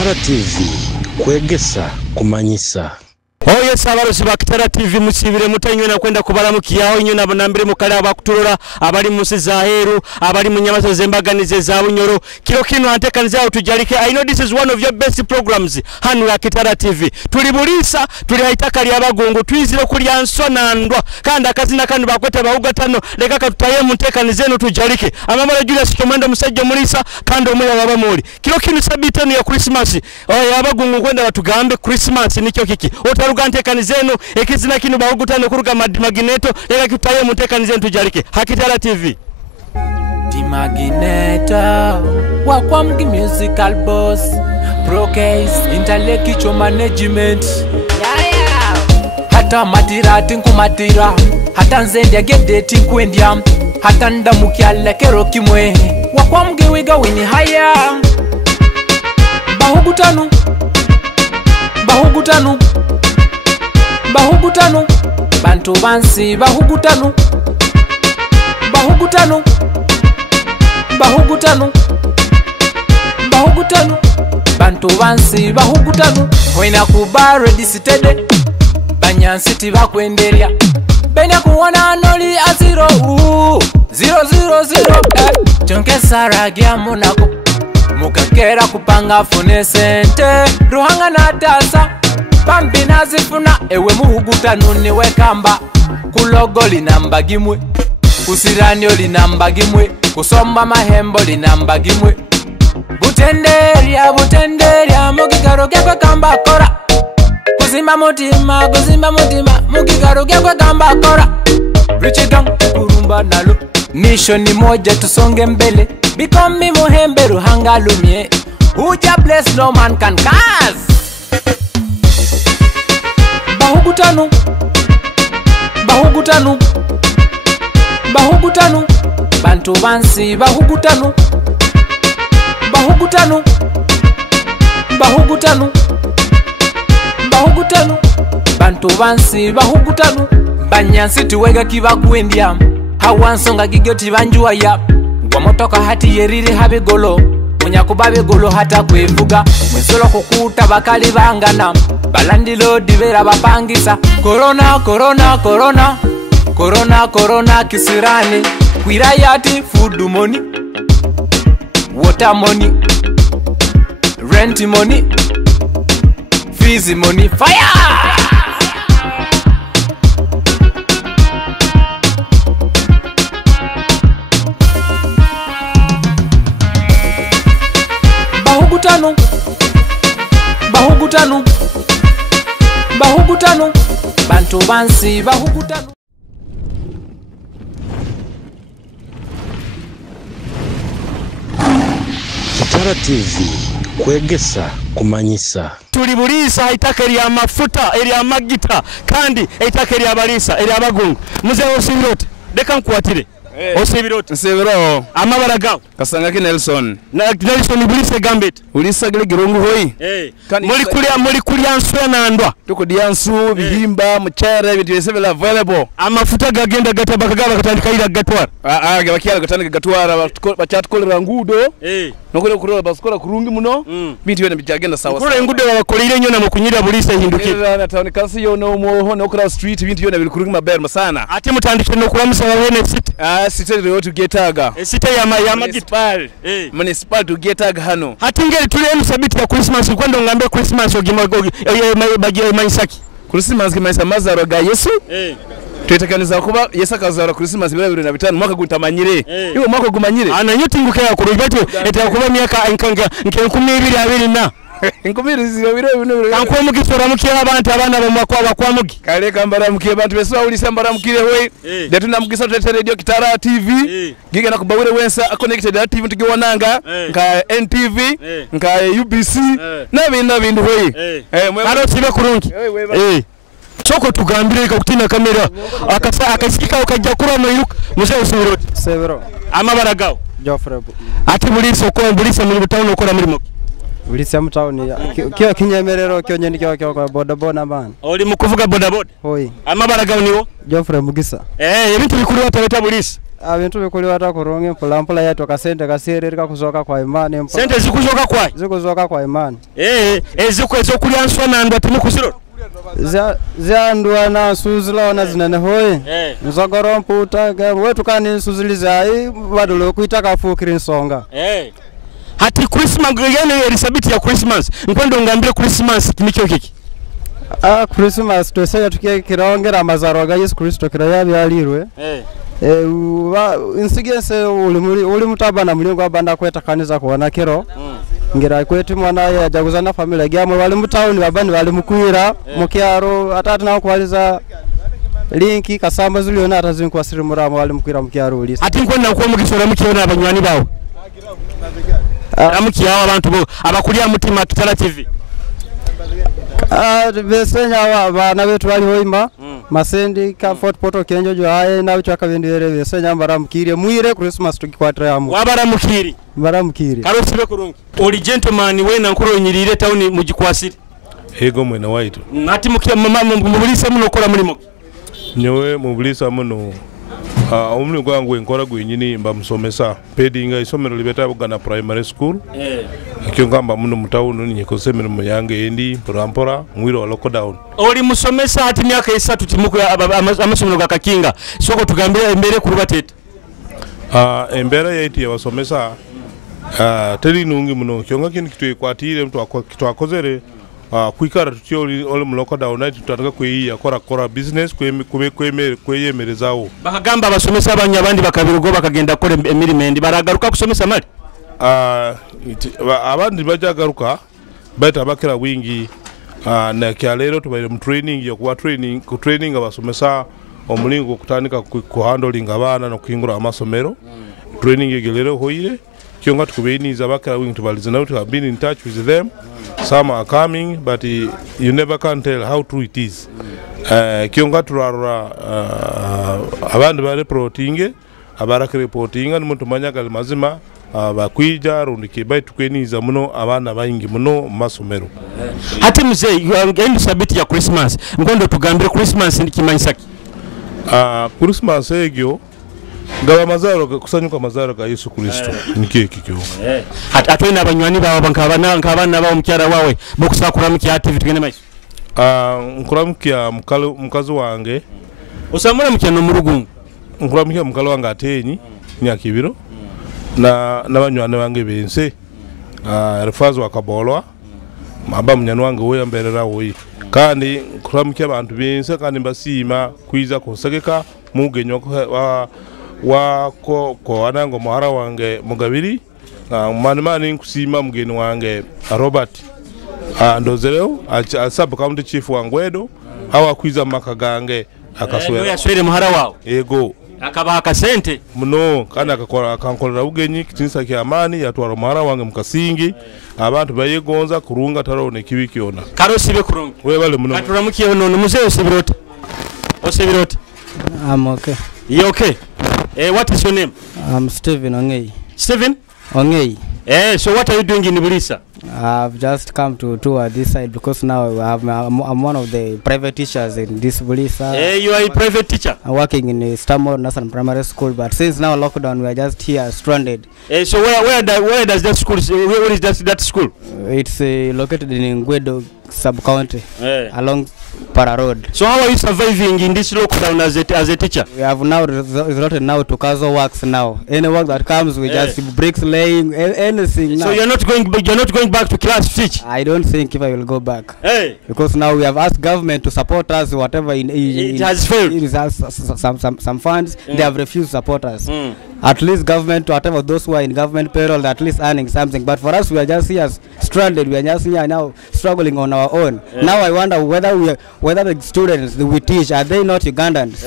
Kitara TV kwegesa kumanyisa. Oh yes, abarozi ba Kitara TV musibire mutanywe na kwenda kubaramukiyaho inyo nabonambire mukale abakuturora abali musi za heru abali munyamazo zembaganize za bunyoro kilo kino antekaniza utujalike. I know this is one of your best programs hanu ya Kitara TV. Tulibulisa tuli haitaka lya bagungu twizire kuli ansona ndwa kandi akazina kandi bakwete bawugatano leka katutaye muntekanize no tujalike. Amamara Julius Komanda musajja mulisa kandi omuya wabamuli kilo kino sabitano ya Christmas. Oh yabagungu kwenda batugambe Christmas nikyo kiki Ntekanizeno ekizina kinu bawugutano kuruga Magneto leka kitaye muntekanizeno tujalike Kitara TV. Di Magneto wakwa mgi musical boss Pro Case intellectual management hata matira tinkumatira hata nzende gede tinkwendya hata ndamukyalla kero kimwe wakwa mgi wiga wini haya bahugutanu bantu bansi bahugutanu bantu bansi bahugutanu hoina kuba ready sitede banyansi tibakwenderya benya kuona noli aziro 000 chonke saragya monako mukakera kupanga fune sente ruhanga na tasa Bambi nazifuna ewe muhugutanu niwe kamba kulogo linamba gimwe kusiranyo linamba gimwe kusomba mahembo linamba gimwe butenderia mugigaro gekwe kamba kora kuzimba mutima mugigaro gekwe kamba kora Richidong kurumba nalo nisho ni moja tusonge mbele bikomi muhembe ruhanga lumye uja bless no man can cause bahugutanu bantu bansi bahugutanu bantu bansi bahugutanu banyansi tuwega kibakwendya hawansonga gigoti banjuwa ya wamotoka hati yeriri habigolo munyakubabe golo hata kwevuga mwesolo kukuta bakali bangana balandilo divera bapangisa corona kisirani kwirayati food money water money rent money fees money fire bahugutanu bantu bansi bahugutanu. Kitara TV kwegesa kumanyisa. Tulibulisa haitaka lya mafuta lya magita kandi haitaka lya balisa lya bagungu muze osibirote deka nkuwatire osibirote nsebero amabara gawo kasanga ki Nelson bulise gambet ulisa gile girongo hoyi muri kulya nswe nandwa tuko diansu bihimba muchere bitesebela available amafuta gagenda gatabaka katandika ira gatwara gabakiala katandika gatwara bachatkolera ngudo nokole kurola baskola kurungi muno bintu yone bijagenda sawa kure ngudo bakolire nyona mukunyira bulisa hindukira na town council yo no mo no cross street bintu yone bili kurungi maber masana ati mutandike no kuramisa wene city city ro to getaga city ya magita municipal to getaga hano hati ngeli tuli sabiti ya Christmas kwenda ngambe Christmas ogimagogi bagiye maisaki Christmas kimaisa mazaro ga Yesu twetekaniza kuba Yesu akazara Christmas 2025 mwaka gutamanyire iwo mwaka gumanyire ananyutinguke yakurubati etakuba myaka nkanga nke 2022 na Inkumiri ziro bino kanko mukisora mukira abantu abana bomwakwa bakwamugi kale kambara mukire abantu beso ulisa mbara mukire we ndetu namukisa tete radio Kitara TV giga nakubawire wensa connected na TV tugiwananga nka NTV nka UBC na bindu we aro sibe kurungi choko tugambire kutina kamera akasikika ukajja kura noyiruka muze usubiroti sebero amabara gawo Jofre ati bulisa ko bulisa muri butawno ukora muri muki Ulisia mtaoni kyo kinyemerero kyo nyeni kyo kwa boda boda man. Oli mukuvuga boda boda. Hoi. Amabara gauniwo? Jofre Mugisa. Ebintu bikuru batabeta bulisa. abintu bikuliwa takurungi mpula yetu kasente kasirika kuzoka kwa imani sente zikuzoka kwa zikuzoka kwa imani ezikwezo kulya nswa nandwa timukuziro ziandwa na suzila na zinene hoyi nzogoro mputa wetu kani suzilizai badolo kuitaka fukiri nsonga hati Christmas gani Elisabeth ya Christmas nkwendo ngambire Christmas kimicho kiki Christmas twese tukiye kirongera amazaro ga Yesu Kristo kiraya byalirwe insigense uli mutabana mulingo abanda kweta kaniza kuona kiro ngira kwetu mwana yajaguza na familia gyamwe wali mutauni babani wali mukwira mukyaro atatu na kwaliza linki kasamba zuliona atazinku wasiri murama wali mukwira mukyaro ulisa ati nkwenda kwa mukisora mukiona abanywani bawo amukiyawo abantu bo abakulya mutima Kitara TV besenya abana betu bali hoima masendi ka Fort Poto kenjo jo aye na bichaka bindire besenya baramukire muire Christmas tukikwatra yamu wabaramukiri baramukire karosibe kurungi oli gentleman we na nkuro nyirire tauni mugikwasire ego mwena waitu ngati mukiya mama mubulisa muno kola mulimo nyowe mubulisa muno omuli gwangu enkora gwenyini mba musomesa pedinga isomero libeta Bugana Primary School akyo ngamba muno mutawuno nyekose mirimo yange endi mpora mwiro wa lockdown oli musomesa ati myaka 3 timuko amasomero gakakinga soko tugambira embere kurubatete embera yaiti yabasomesa teri nungi muno kyonga kintu kitwekwatire mtu akwakozere kwikara tutyo oli mu lockdown night tutanga kweyiya kora business kweyemerezawo bakagamba abasomesa abanyabandi bakabirugo bakagenda kora emirimo endi baragaruka kusomesa mali abandi bajagaruka beta bakira wingi na kyalero tubaire mu training yokuwa training abasomesa omulingo kutandika ku handling abana no kuyingura amasomero training yegelero hoire kyonga tukubeniza bakira wingi tubaliza now to have been in touch with them. Some are coming, but you never can tell how true it is. Kyonga turara abandi bari reportinge abaraka reportinga n'umuntu manyaga mazima bakwija rundike baitu kweniza muno abana bayingi muno masomero. Hati mzee Elisabeth ya Christmas ngondo tugambire Christmas ndikimanyisaki Christmas egyo ngaba mazaro kusanyuka mazaro ga Yesu Kristo nikiye kikyo atwena abanywani bawo nkabana bawo mukyara wawe bokusakura muki activity gene maiso nkuramukya mukazi wange osamura mukyano murugungu nkuramukya mukalo wange atenyi nyakibiro na nabanywani bange bense refazo akabolwa maba munyano wange we yamberera we kandi nkuramukya abantu bense kandi mbasima kwiza kosegeka mugenyo ko anango muhara wange mugabiri mani nkusima mugeni wange Robert ndozereo sub county chief wangwedo awa kwiza maka gange akaswera yaswere muhara wawo ego akaba akasente muno kandi akankolera bugenyi kitinisa kya amani yatwara muhara wange mukasingi abantu bayegonza kurunga tarone kibikiona karosibe kurunga webale muno aturamukiye none muzee osebirota I'm okay. You okay? What is your name? I'm Stephen Ongei. Stephen? Ongei. So what are you doing in Bulisa? I've just come to tour this side because now I'm one of the private teachers in this Bulisa. You are a private teacher? I'm working in a Stamford National Primary School, but since now lockdown, we are just here stranded. So where does that school? Where is that school? It's located in Ngwedo sub-county along Para Road. So how are you surviving in this lockdown as a teacher? We have now resorted now to casual works now. Any work that comes, we just bricks laying, anything. So now. you're not going back to class to teach? I don't think if I will go back. Because now we have asked government to support us, whatever it has failed. It has some funds. They have refused to support us. At least government, whatever those who are in government payroll, at least earning something. But for us, we are just here stranded. We are just here now struggling on our own. Now I wonder whether the students that we teach, are they not Ugandans?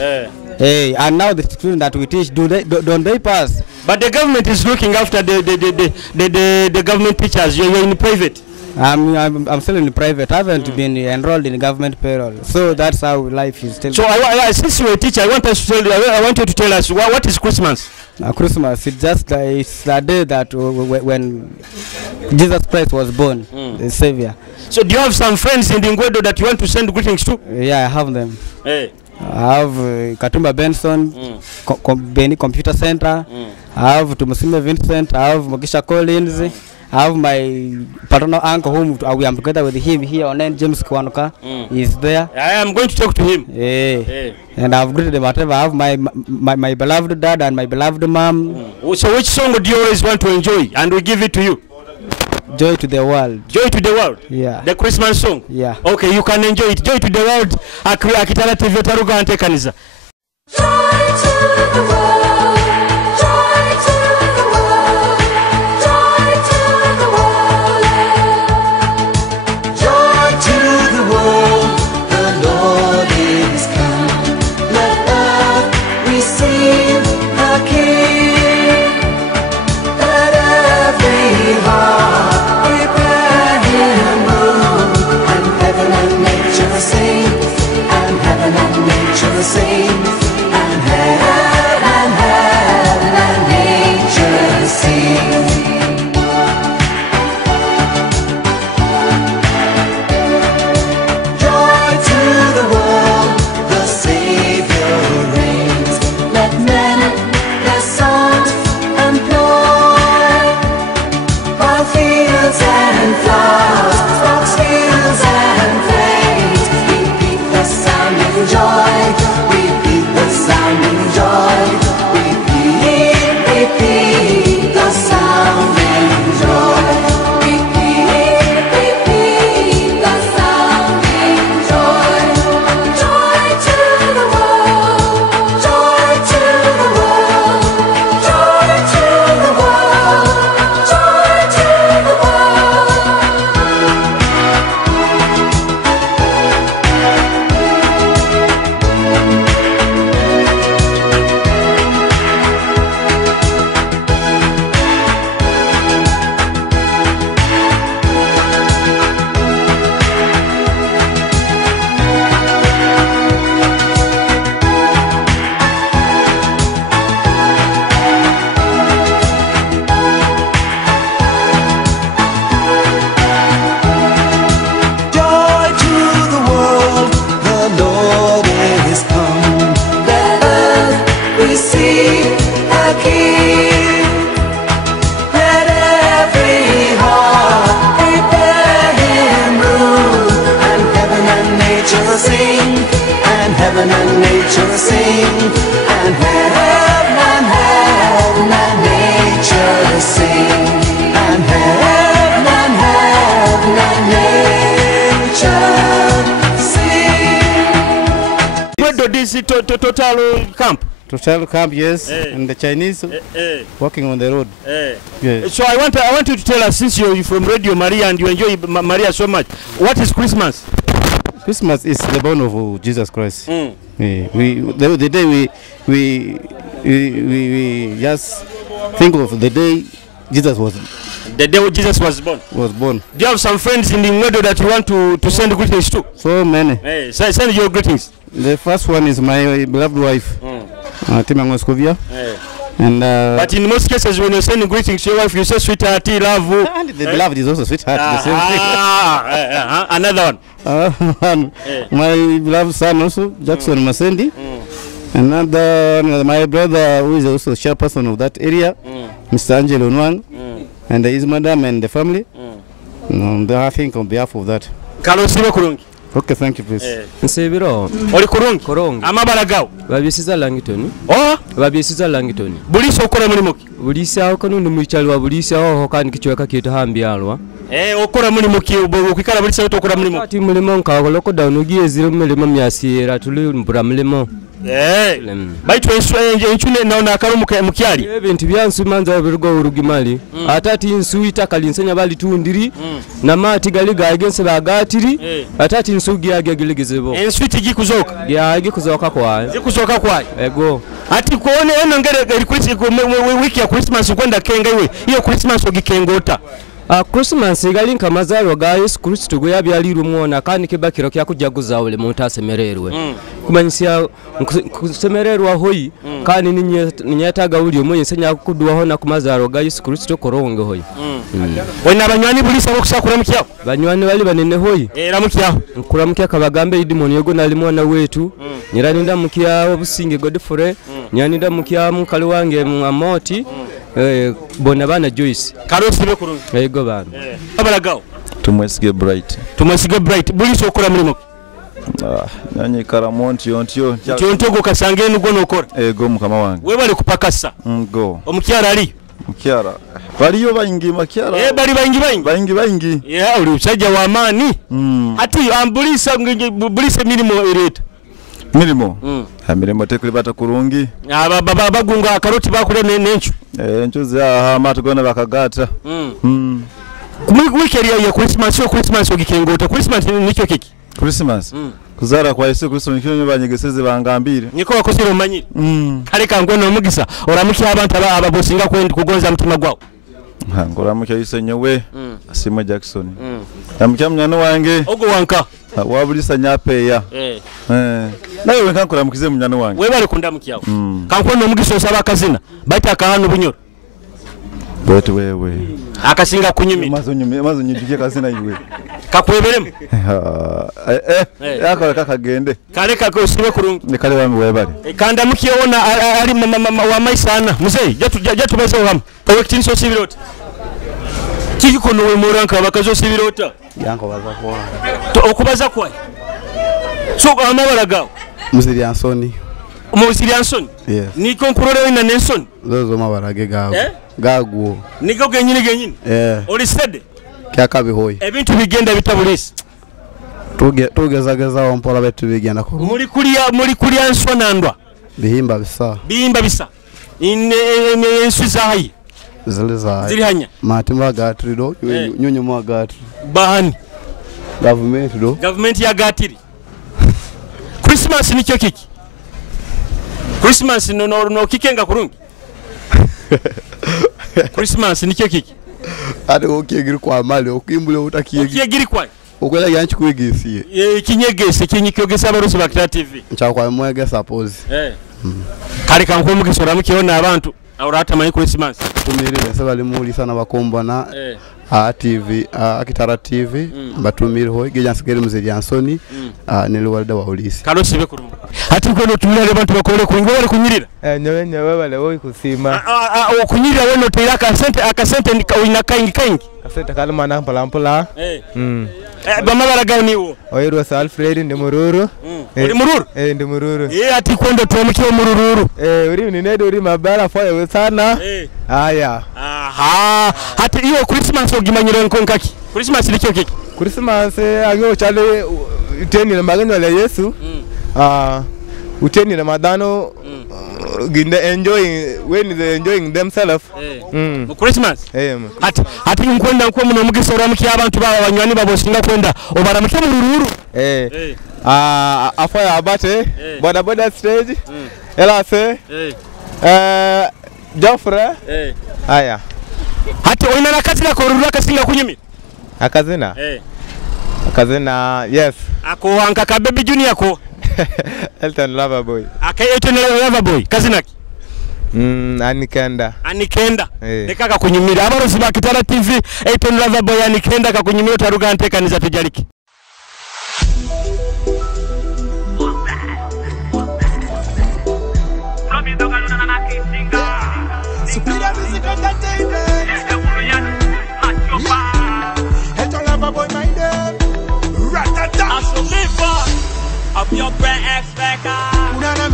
And now the students that we teach, don't they pass? But the government is looking after the government teachers. You're in private. I'm still in private. I haven't been enrolled in government payroll, so that's how life is still. So since you're a teacher, I want you to tell us what is Christmas. Christmas, it's just it's the day that when Jesus Christ was born, the Savior. So do you have some friends in Ngwedo that you want to send greetings to? Yeah, I have them. I have Katumba Benson, Beni Computer Center. I have Tumusime Vincent. I have Mogisha Collins. I have my paternal uncle whom we am together with him here on end, James Kwanuka. He's there. I am going to talk to him. And I've greeted them whatever. I have my beloved dad and my beloved mom. So which song do you always want to enjoy? And we give it to you. Joy to the World. Joy to the World? Yeah. The Christmas song? Yeah. Okay, you can enjoy it. Joy to the World. Akitara TV Otaruga Antekaniza. Joy to the world. Joy to the world. Joy to the world. Joy to the world. The Lord is come. Let earth receive the King. Let every heart prepare Him room. And heaven and nature sing. And heaven and nature sing. And heaven and nature sing. Joy to the world, the Savior reigns. Let men their songs employ, while fields and flowers, rocks, hills and plains, repeat the sounding joy, repeat the sounding joy, repeat the sounding joy, repeat the sounding joy. Joy to the world, joy to the world, joy to the world, joy to the world. Joy to the world, the Lord is come. Let earth receive a King. Let every heart prepare Him room. And heaven and nature sing. And heaven and nature sing. And heaven and nature sing. And heaven and nature sing. Where do this total camp? Total camp, yes, and the Chinese walking on the road. Yes. So I want you to tell us, since you're from Radio Maria and you enjoy Maria so much, what is Christmas? Christmas is the born of Jesus Christ. The day we just think of the day Jesus was The day Jesus was born. born. Do you have some friends in the Ngwedo that you want to send greetings to? So many. Hey, send your greetings. The first one is my beloved wife, Tima Moscovia. And But in most cases, when you're sending greetings to your wife, you say sweetheart, love. and the beloved is also sweetheart. The same thing. Another one. My beloved son also, Jackson Masendi. Another, my brother who is also chairperson of that area, Mr. Angelo Nwang, and his madam and the family. I think on behalf of that. Kalosiba kurungi. Okay, thank you, please. Nsebiro. Oli kurungi. Kurungi. Amabala gawo. Babyesiza Langton. Oh, Babyesiza Langton. bulisa okola mulimo ki? Bulisa aho ni mukyalwa bulisa aho kandi kichweka kieta hambyalwa. Okola mulimo ki okikala bulisa okola mulimo. Ati mulimo nkawo lockdown ugiye zero mulimo myasiera tuli mpura mulimo. Baitu enchune naona akarumu mukyali. Ebintu byansumanza birugo urugimali. Atati insu itakalintsenya bali tundiri na mati gali gagense bagatiri. Atati insu giyagegelegezebo. Ensu tigikuzoka. Gikuzoka kwa. Zikuzoka kwa. Ego. Ati kuone eno ngere wiki ya Christmas kwenda kenga iwe. Hiyo Christmas ogikengota. Christmas gali nka mazalo ga Yesu Kristo gwe yabyalira umwana kandi kibakiro kyakujaguza ule muntu asemererwe kumanyisia kusemererwa hoyi kandi ninyataga uli omuyensenya kuduwaho na kumazalo ga Yesu Kristo koronge hoyi wena banywani bulisa bokusakura mukyaho banywani bali banene hoyi era mukyaho nkura mukya kabagambe idimoni yego nali mwana wetu nyiranida mukya obusinge Godfrey nyanida mukya mukali wange Amoti bona bana Joyce karosi be kurungi yego bana abalagawo tumwesige bright bulisa okora mulimo nanye karamonti yontyo go kasange nugo nokora ego mukama wange we bali kupakasa go omukyara ali mukyara baliyo bayingi makyara bali bayingi uli usajja wa amani ati ambulisa milimo ireta milimo tekulibata kurungi bagunga karoti bakule nenchu enchu za matugona bakagata wiki ya Christmas ogikengota Christmas nicho kiki Christmas kuzara kwa Yesu Kristo nikinyo banyegeseze bangambire niko wakosira umanyire kale kangono omugisa oramuki abantu ababosinga kwendi kugonza mutima gwawo ngora muki yisenyo we asima Jackson amukya mnyano wange ogo wanka wabulisa nyapeya nawe wenkankora mukize mnyano wange we bali kunda mukyawo kankono omugisa osaba kazina baita kahano bunyoro bote wewe akasinga kunyumi mazo nyidike kazina iwe kakweberemu yakora kakagende kale kakosiwe kurungi ne kale bamwe webale kanda mukiona ali wa maisana muzei jatu bazo ham projektini so sibilota kiki kono we muranka bakazo sibilota yanko baza kwa to okubaza kwa so amabala gawo Muziriansoni yes ni konkurore wina Nelson zozo mabarage gawo gaguo niko genyini oli sede kyakabihoyi ebintu bigenda bitabulisi tugezageza ompora betu bigenda ko muri kulia nsonandwa bihimba bisa ensu zahayi ziri hanya matimba gatiri do nyunyu mwa gatiri bahani government ya gatiri Christmas nicho kiki Christmas no kikenga kurungi Christmas nicho kiki ade okiyegiri kwa mali okimbule okiyegiri kwa okwela yanchi kwegesiye kinyegese kinyikyogesa abarusi ba Kitara TV nchakwa mwege suppose kale kanko mugisora mukiona abantu awrata mai Christmas tumire sebali muri sana bakombana TV Kitara TV batumire ho gejansigere Muziriansoni nilwalda wa ulisi kalo sibe kuru ati kono tumire abantu bakole kuingo bali kunyirira nyewe bale wo kusima okunyirira wono tera akasente ndikawina kaingi asente kalima na mpala bamabala gawniwo oyirwa Alfred ndi mururu uri mururu ndi mururu ati kondo tomukyo mururu uri ninedo uri mabala foye sana aya aha ati iyo Christmas ogimanyiro nkonkaki Christmas likyo kiki Christmas agyo chale uteni na maganyo la Yesu uteni na madano enjoying themselves Christmas ati nkwenda nko muno mugisora muki abantu baba banywani babosinga kwenda obaramike mururu afoya abate boda stage elase Jofre aya ati oina nakatira ko ruru akasinga kunyimi akazina yes ako wanka ka baby junior ko Elton Loverboy Elton Loverboy kazinaki anikenda nekaka kunyumira abarosi ba Kitara TV Elton Loverboy anikenda kakunyumira taruga ntekaniza tujaliki Superior music entertainment. Elton Loverboy my name. Ratata. Of your grand expecter.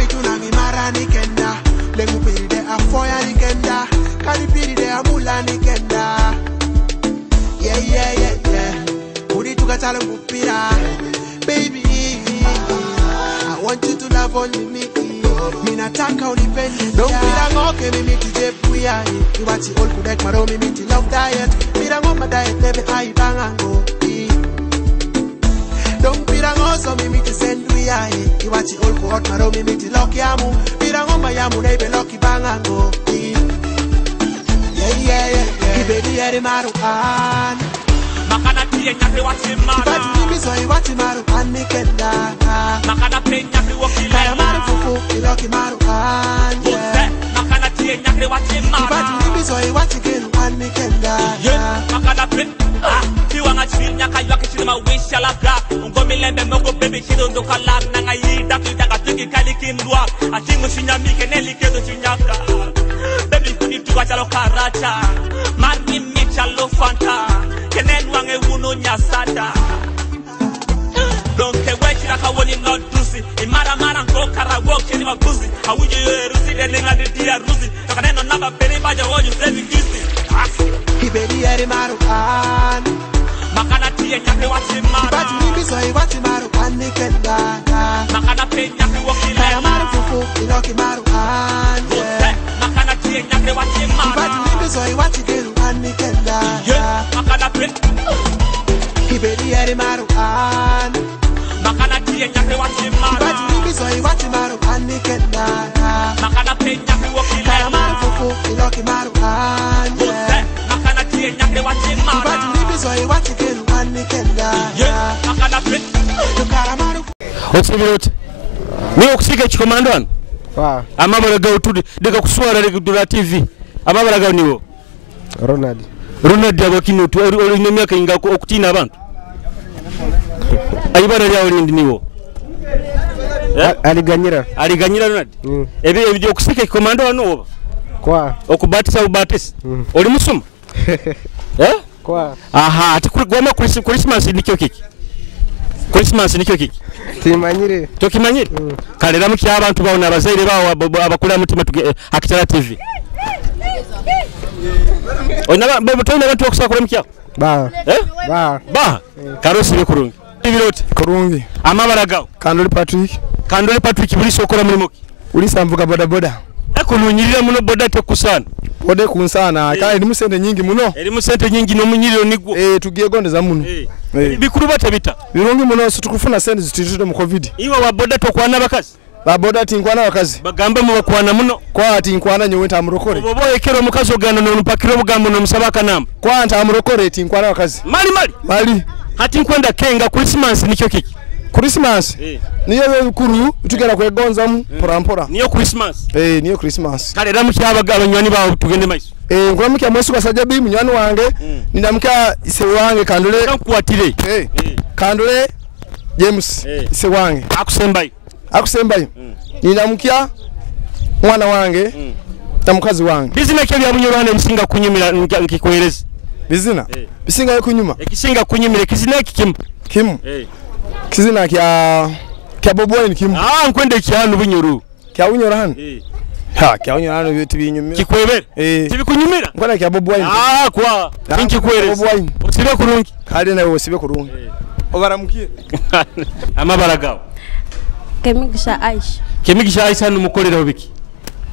Tunami mara nikenda. Lengu pili de afoya nikenda. Kali pili de amula nikenda. Yeah. Uri tukatale mpira. Baby, I want you to love only me. Minataka unipende. Don't be ngoke mimi tujepuya. Iwachi all kudek maro mimi ti love diet. Mira ngoma diet lebe aibanga ngo. Don't be so mimi ti sendu ya. Iwachi all kuot maro mimi ti lock yamu. Mira ngoma yamu nebe lock banga ngo. Yeah. Baby, yere maruan Makana tiye nyafe wachimana Kibati nimi so iwati maruan nikenda Makana pe nyafe wakilema Kaya maru fufu iloki maruan Makana tiye nyafe wachimana Kibati nimi so iwati geruan nikenda Makana pe Kiwanga chiri nyaka yuwa kichiri mawisha laga Ungomi lembe mogo baby shido ndoka lag Nanga yida kidaka tuki kali kindwa Atingu shinyamike neli kedo shinyaka Baby kuni tuwa chalo karacha Mani micha lo fanta Kenen wange uno nyasata Donke wechira kawoni not dusi Imara mara ngo karawo kini maguzi Hawuji rusi deninga ditia rusi Tokaneno naba peri baja wonyu sevi kisi Kibeli yere maruan Makana tiye nyafe wachimana Kibati nimi so iwati maruan nikenda Makana pe nyafe wakilema Kaya maru fufu iloki maruan Makana tiye nyafe wachimana Kibati nimi so iwati geruan nikenda Makana pe Kibeli yere maruan Makana tiye nyafe wachimana Kibati nimi so iwati maruan nikenda Makana pe nyafe wakilema Kaya maru fufu iloki maruan Makana tiye nyafe wachimana Kibati nimi so iwati geruan nikenda Makana pe Tukara maru Otsibirote niyo kusika chikomando ano amabara ga utudi deka kuswara deka TV amabara ga niwo Ronald yabo kinutu oli nemyaka inga okutina abantu ayibara lya oli ndiniwo aliganyira Ronald ebe ebyo kusika chikomando ano oba okubatisa ubatisa oli musoma aha ati goma Christmas nikyo kiki Christmas nikyo kiki timanyire tokimanyire kalera muki abantu bawo nabazaire bawo abakula mutima Akitara TV Onaba botona abantu okusakura muki ba karosi bekurungi ibirote kurungi amabara gawo Kandoli Patrick buli sokora mulimo uli samvuga boda ekulunyirira muno boda tekusana bode kunsana kale ni sente nyingi muno eri musente nyingi no munyiriro nigwo tugiye gondeza muno bikuru batabita birungi muno situkufuna sente zititute mu covid iwa wa boda tokwana bakazi ba boda tinkwana bakazi bagambe mu bakwana muno kwa tinkwana nyewe ntamurokore boboye kero mukazi ogana no mpakiro bugambo no musabaka namba kwa ntamurokore tinkwana bakazi mali hati nkwenda kenga Christmas nikyo kiki Christmas niyo kuru tugera kwegonza mu porampora niyo Christmas niyo Christmas kale ramukyabaga abanywani bawo tugende maiso nkuramukya mwesu kasajja bi munywani wange ninamukya ise wange Kandole kankuwatire Kandole James ise wange akusembayo ninamukya mwana wange na mukazi wange bizina kyo bya bunyolwane bisinga kunyumira nkikoereza bizina bisinga yo kunyuma ekisinga kunyumira kizina kimu kizina kya bobwine kimu nkwende kyanu bunyoro kya bunyoro hano kya bunyoro hano bitu binyumira kikwebere tibikunyumira nkwana kya bobwine kwa nkikwereza osibe kurungi kale nawe osibe kurungi obaramukiye amabara gawo Kemigisha Aisha numukolera biki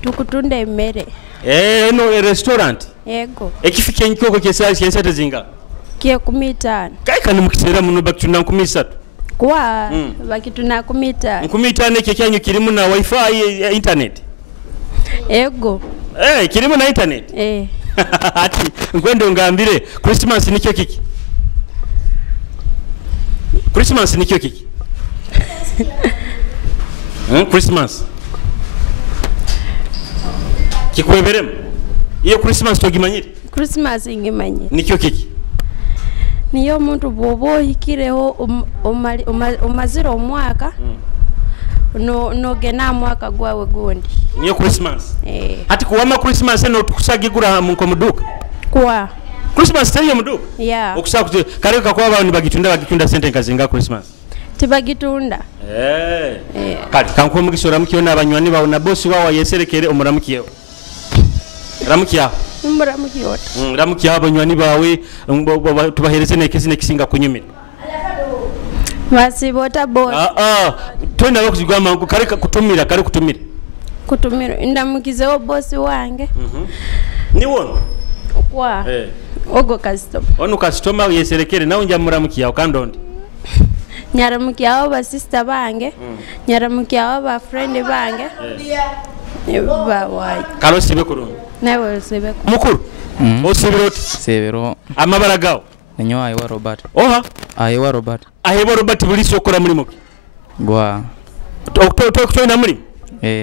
tukutunda emmere no restaurant yego ekifike nkoko kyensate zinga kye 15 kaika nimukisera muno bakitunda 13 kwa bakitunda 15 ekyo kyanyu kirimu na wifi internet yego kirimu na internet ati ngwendo ngambire Christmas nikyo kiki Christmas kikweberemu iyo Christmas togimanyire Christmas ingimanyire nikyo kiki niyo muntu bobo hikireho umazira omwaka no gena mwaka gwawe gundi niyo Christmas hati kuwama Christmas no tukusagigura mu komuduka kwa Christmas tariyo muduka okusakuze kareka kwa abantu bagitunda sente kazinga Christmas tibagitunda kali kanko mugisora mukiona abanywani bawo na boss wawo yeserekere omuramukiye ramukiya ramukiya abanywani bawe tubahereze nekezi nekisinga kunyumira basibota boss twenda bakuzigwa mangu kare kutumira kutumira ndamukizeho boss wange ni wono kwa ogo customer yeserekere nawe njya muramukiya kandondi nyaramukiya aba sister bange nyaramukiya aba friend bange ba wayi kalo sibe kurungi nawe sibe mukuru Osibiroti. Sebero. Amabara gawo. Nenyo ayiwa Robert. Oha. Ayiwa Robert. Ayiwa Robert buliso okora mulimo. Gwa. Okutona mulimo.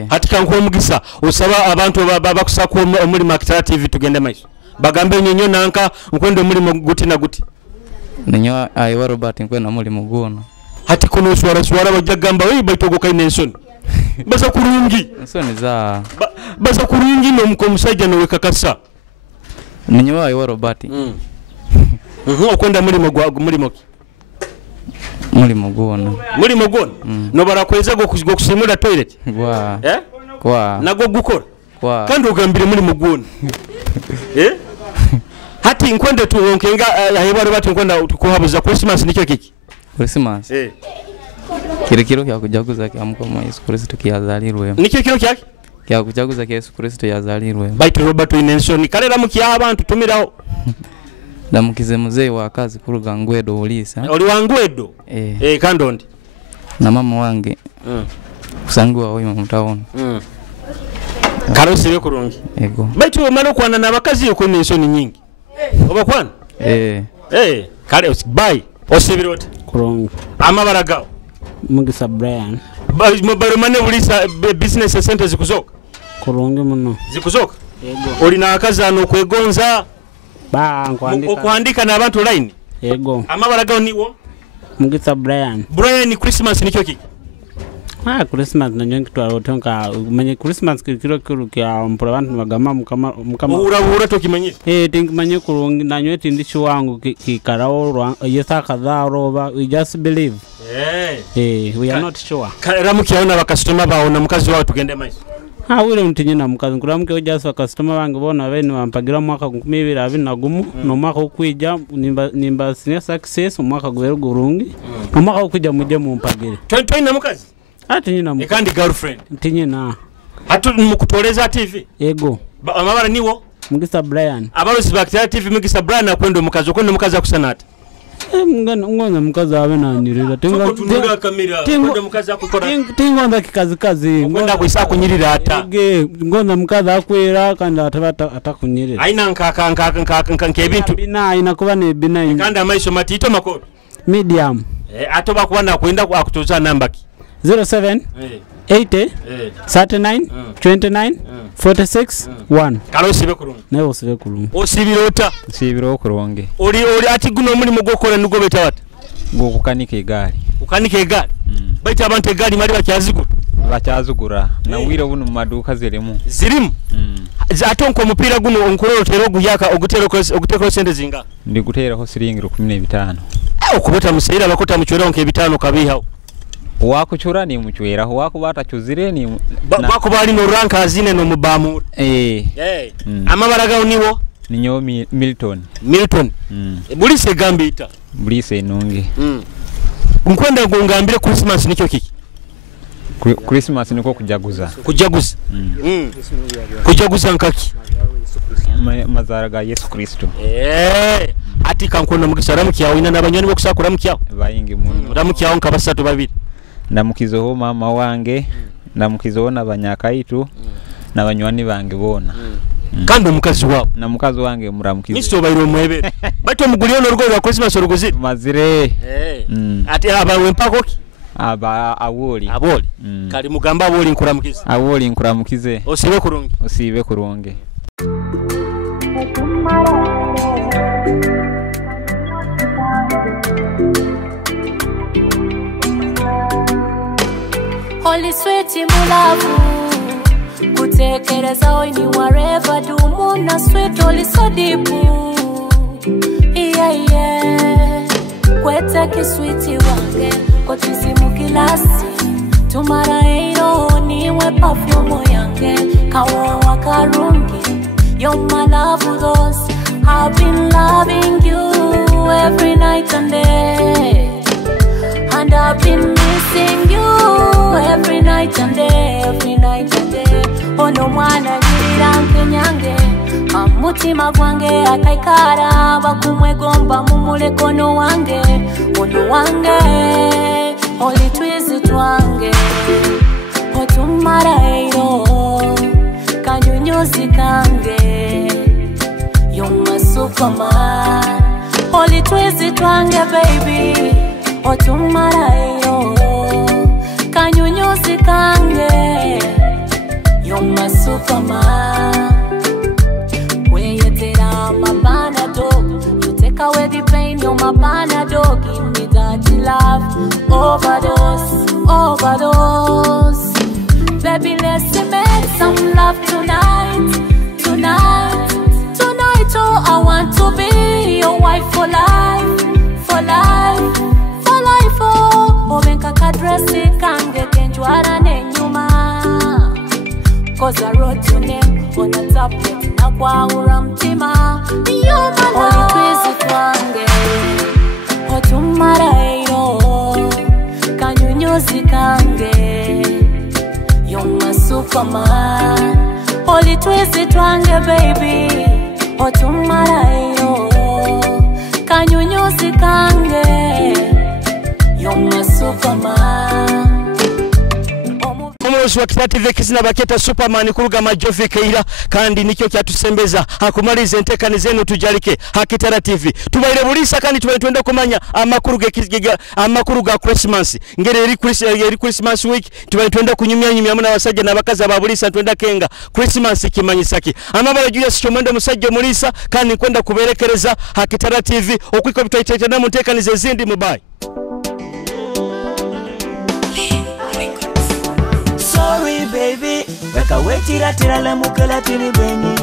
Hatika nko omugisa osaba abantu bakusako omulimo Akitara TV tugende maiso. Bagambe nyonyo nanka nkwendo omulimo guti na guti. Nenyo ayiwa Robert nkwenda mulimo gwono. Hati kono swara bajagamba we baitogo kaine ensoni. Basa kurungi. Ensoni za. Basa kurungi no mukomusajja no wekakasa. Nenyo ayiwa Robert. Okwenda mulimo mulimo ki? Mulimo gwono. Mulimo gwono? No barakweza gokusimula toilet. Gwa. Kwa. Nago gukora. Kwa. Kandi ogambire mulimo gwono. Hati nkwende tu onkenga ayiwa Robert nkwenda kuhabuza Christmas nikyo kiki. Christmas. Kiro kya kujaguza kya mukama Yesu Kristo kyazalirwe. Nikyo kiro kyake? Kya kujaguza kya Yesu Kristo yazalirwe. Baitu Robert inenshoni kalera mukya abantu tumiraho. Namukize muzee wa kazi kuruga Ngwedo Ulisa. Oli wa Ngwedo? Kandondi. Na mama wange. Kusangwa oyo mu town. Karosi bekurungi. Ego. Baitu omalo kwana nabakazi yoko nensoni nyingi. Oba kwana? Kale bye. Osibiroti. Kurungi. Amabara gawo. Mugisa Brian. Mobile money ulisa business center zikuzoka. Kurungi muno. Zikuzoka? Yego. Oli na akazano kwegonza. Okuandika na abantu line. Yego. Amabara gawo niwo. Mugisa Brian. Brian Christmas nikyo kiki? Christmas na nyonki twarotonka manye Christmas kiro kya mpura abantu bagama mukama ura tokimanye tingimanye kurungi na nyweti ndicho wangu kikarawo yesa kadha roba we just believe we are not sure ramukiona ba customer baona mukazi wao tugende maiso wile mtinyi na mukazi kuramke just ba customer bange bona bene wampagira mwaka 2020 no mwaka ukwija nimba sine success mwaka gwero gurungi no mwaka ukija muje mumpagire na mukazi nyina mukazi kandi girlfriend nyina hatu mukutoleza TV ego amabara niwo Mugisa Brian abarusi ba Akitara TV Mugisa Brian akwendo mukazi akusanata ngona mukazi abe na nyirira tunga kamera kwenda mukazi akukora tingonda kikazi ngona kwisa kunyirira ata ngona mukazi akwera kandi atakunyirira aina nkebintu bina ina kuba ne bina kandi amaiso matito makoro medium atoba kuwana kwenda akutoza namba ki 07 80 39 29 46 1 kalosibe kurungi nayo osibe kurungi osibirota sibiro kurungi oli ati guno mulimo gokora nugo betawata gokukanika egali ukanika egali baita abantu egali mali bakyazugura na wiro buno maduka zirimu atonko mupira guno onkororo tero guyaka ogutero sente zinga ndi guteraho siringi 15 okubeta musayira bakota muchwera onke 5 kabihawo wakuchura ni muchwera wakubata chuzire ni bako bali no ranka azine no mubamu amabara gawo niwo ninyo Milton bulise gambita bulise nungi nkwenda ngongambire Christmas nikyo kiki Christmas niko kujaguza kujaguza nkaki mazara ga Yesu Kristo ati kankona mugisara mukyawo ina nabanyoni bo kusakura mukyawo bayingi muno ramukyawo nkabasatu babiri ndamukizo mama wange ndamukizo n'abanyakaitu n'abanywani bange bona kandi omukazi wao na mukazi wange muramukizo misto bayiro mwebe bato mugulio n'orugo rwa Christmas orugozi mazire ati abawe mpako ki awoli kali mugamba awoli nkuramukize osibe kurungi Holy sweet mulavu kutekereza oini wherever do muna sweet holy so deep kwete kiswiti wange kotisimu kilasi tumara eiro niwe perfume yange kawo wakarungi you're my love with us I've been loving you every night and day and I've been missing you every night and day ono mwana nyirange nyange amutima gwange akaikara bakumwegomba mumulekono wange ono wange oli twizi twange otumara eiro kanyunyuzi kange you're superman. Holy twizy twange baby, otumarayo. Kanyunyusi kange, you're my superman. My Panadol, you take away the pain, you're my Panadol. Give me dirty love, overdose, overdose. Baby, let's make some love tonight, tonight, tonight. Oh, I want to be your wife for life, for life, for life. Oh, venka kadresi kange kenjwara nenyuma. Cause I wrote your name on a tablet. Kwa uramtima Yoma Oli twezi twange Otumarayo Kanyunyuzi kange Yoma superman Oli twezi twange baby Otumarayo Kanyunyuzi kange Yoma superman Umurosi wa Kitara TV kizina baketa Superman kuruga majofi keira kandi nikyo kyatusembeza hakumalize entekani zenu tujalike Kitara TV tubaire bulisa kandi twenda kumanya amakuru ga Christmas ngere eri Christmas week twenda kunyumya muna basajja nabakaza babulisa twenda kenga Christmas kimanyisaki amabala Julius Chomendo musajja mulisa kandi kwenda kuberekereza Kitara TV okwiko bitayitete na mutekani zezindi mubai. Sorry baby, weka wetira tira le mukela tiri beni.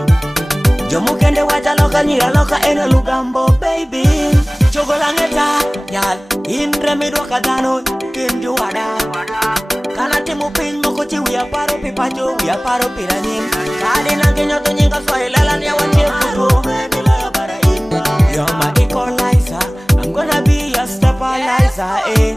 Jomukende wata loka nira loka eno lugambo baby. Chogolangeta yal indre midwa kadano kindu wada. Kana timu pin mokochi wia paro pipacho wia paro piranim. Kadi nange nyoto nyinga swahilala ni awache kutu. You're my equalizer, I'm gonna be your stabilizer, eh.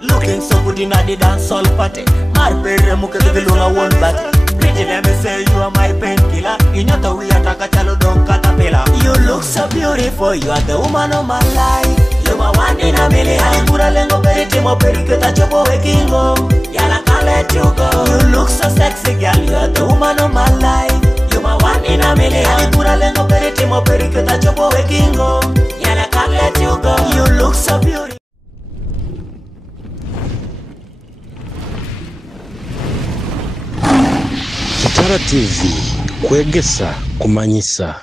Looking so good in the dance all party. Marpere muke the lunga one back. Pretty let me say you are my painkiller. In your toe we attack a chalo don caterpillar. You look so beautiful, you are the woman of my life. You are one in a million. Alikura lengo peritimo periketa chopo wekingo. Yala can't let you go. You look so sexy girl, you are the woman of my life. You are one in a million. Alikura lengo peritimo periketa chopo wekingo. Yala can't let you go. You look so beautiful. Kitara TV kwegesa kumanyisa.